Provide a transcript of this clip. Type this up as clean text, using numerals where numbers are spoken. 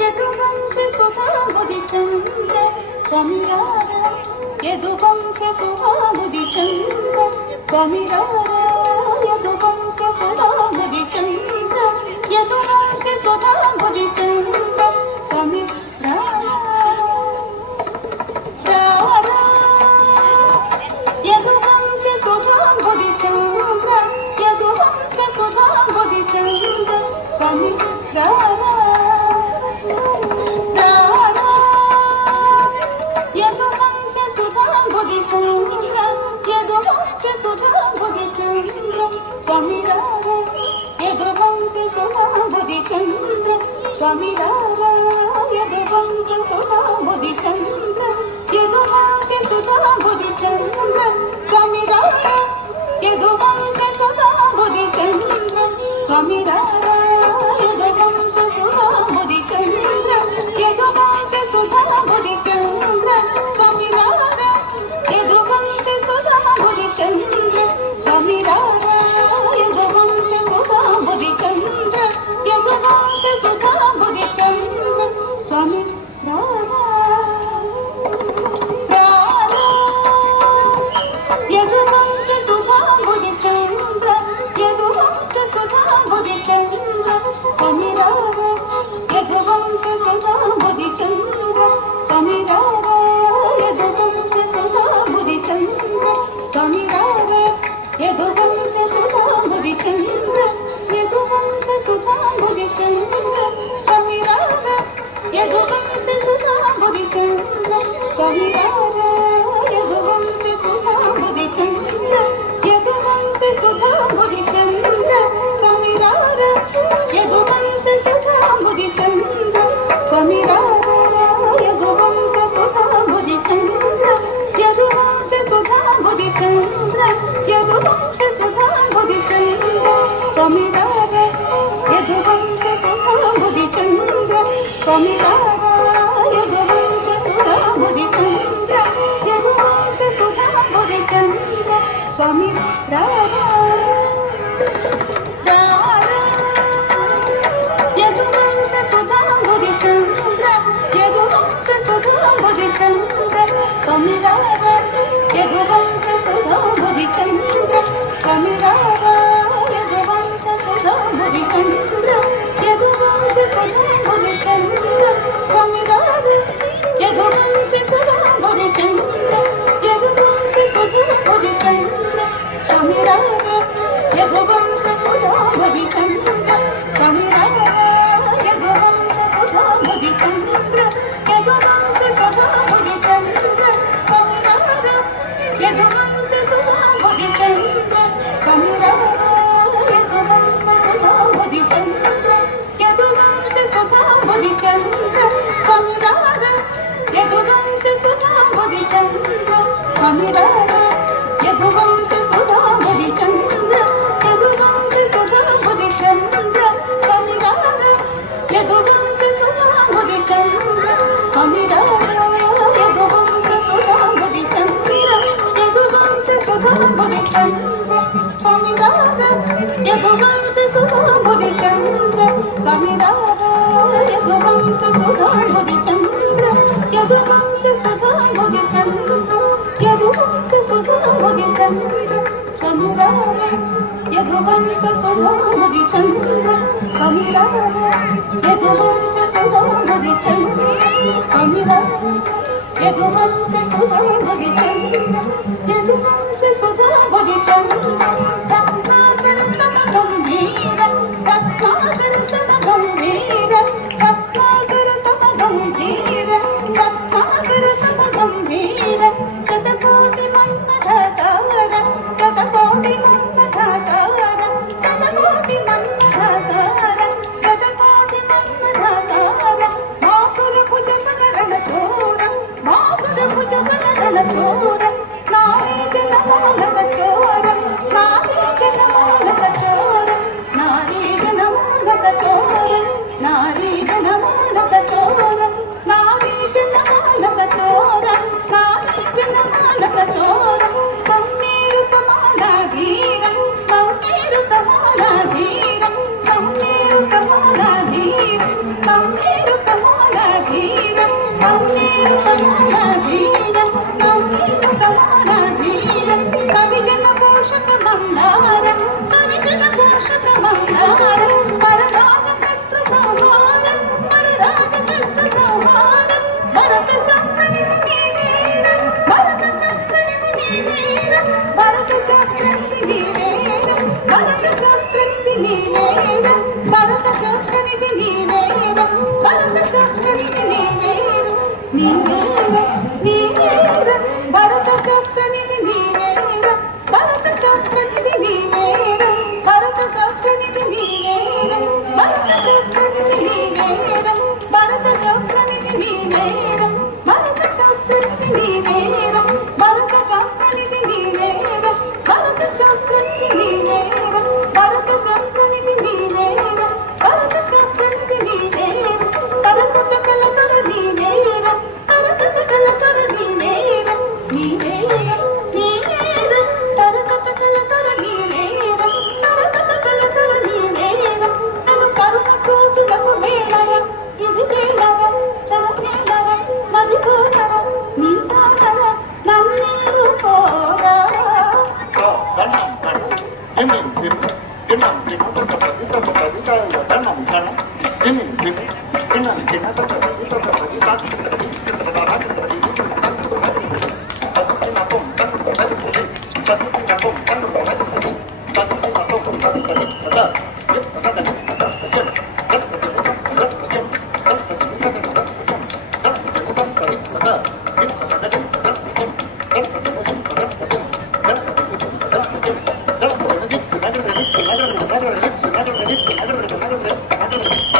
యదువంశ సుధాముది చంద్ర స్వామిరార యదువంశ సుధాముది చంద్ర యదువంశ సుధాముది చంద్ర స్వామి యదువంశ సుధాముది చంద్ర యదువంశ సుధాముది చంద్ర స్వామి స్వామిరార యదువంశ సుధాముది చంద్ర యదువంశ సుధాముది చంద్ర స్వామిరార యదువంశ సుధాముది చంద్ర స్వామిరార యదువంశ సుధాముది చంద్ర యదువంశ సుధాముది చంద్ర స్వామిరార యదువంశ సుధాముది చంద్ర స్వామిరార యదువంశ సుధాముది చంద్ర యదువంశ సుధాముది చంద్ర స్వామి యదువంశ సుధాముది చంద్ర యదువంశ సుధాముది చంద్ర స్వామిరార యదువంశ సుధాముది చంద్ర స్వామిరార యదువంశ సుధాముది చంద్ర స్వామిరార యదువంశ సుధాముది చంద్ర యదువంశ సుధాముది చంద్ర స్వామిరార యదువంశ సుధాముది చంద్ర స్వామిరార యదువంశ సుధాముది చంద్ర యదువంశ సుధాముది చంద్ర స్వామిరార యదువంశ సుధాముది చంద్ర స్వామిరార యదువంశ సుధాముది చంద్ర యదువంశ సుధాముది చంద్ర యదువంశ సుధాముది చంద్ర స్వామిరార యదువంశ సుధాముది చంద్ర స్వామిరార యదువంశ సుధాముది చంద్ర యదువంశ సుధాముది చంద్ర స్వామిరార యదువంశ సుధాముది చంద్ర యదువంశ సుధాముది చంద్ర స్వామిరార యదువంశ సుధాముది చంద్ర స్వామిరార యదువంశ సుధాముది చంద్ర యదువంశ సుధాముది చంద్ర స్వామిరార యదువంశ సుధాముది చంద్ర యదువంశ సుధాముది చంద్ర స్వామిరార యదువంశ సుధాముది చంద్ర స్వామిరార యదువంశ సుధాముది చంద్ర యదువంశ సుధాముది చంద్ర స్వామిరార యదువంశ సుధాముది చంద్ర స్వామిరార యదువంశ సుధాముది చంద్ర యదువంశ సుధాముది చంద్ర స్వామిరార యదువంశ సుధాముది చంద్ర స్వామిరార యదువంశ సుధాముది చంద్ర యదువంశ సుధాముది చంద్ర స్వామిరార యదువంశ సుధాముది చంద్ర స్వామిరార యదువంశ సుధాముది చంద్ర యదువంశ సుధాముది చంద్ర స్వామిరార యదువంశ సుధాముది చంద్ర స్వామిరార యదువంశ సుధాముది చంద్ర యదువంశ సుధాముది చంద్ర యదువంశ సుధాముది చంద్ర స్వామిరార యదువంశ సుధాముది చంద్ర స్వామిరార యదువంశ సుధాముది చంద్ర స్వామిరార యదువంశ సుధాముది చంద్ర యదువంశ సుధాముది చంద్ర రత్నాకర తమ గంభీర రత్నాకర తమ గంభీర రత్నాకర తమ గంభీర రత్నాకర తమ గంభీర శతకోటి మన్మథాకార శతకోటి మన్మథాకార శతకోటి మన్మథాకార శతకోటి మన్మథాకార భరత శాస్త్రానికి నీవేరు నీవేరు నీవేరు భరత శాస్త్రానికి నీవేరు భరత శాస్త్రానికి నీవేరు భరత శాస్త్రానికి నీవేరు భరత శాస్త్రానికి నీవేరు భరత శాస్త్రానికి నీవేరు భరత శాస్త్రానికి నీవేరు భరత శాస్త్రానికి నీవేరు భరత శాస్త్రానికి నీవేరు భరత శాస్త్రానికి నీవేరు భరత శాస్త్రానికి నీవేరు సరస్వత కలతర నీవేరు సరస్వత కలతర నీవేరు నీవేరు నీవేరు సరస్వత కలతర నీవేరు సరస్వత కలతర నీవేరు నన్ను కరుణ చూచుటకు వేళవ ఇది వేళవ చరవేళవ మదికోనవ నీ సాగర నన్నేరు పోరా Gracias.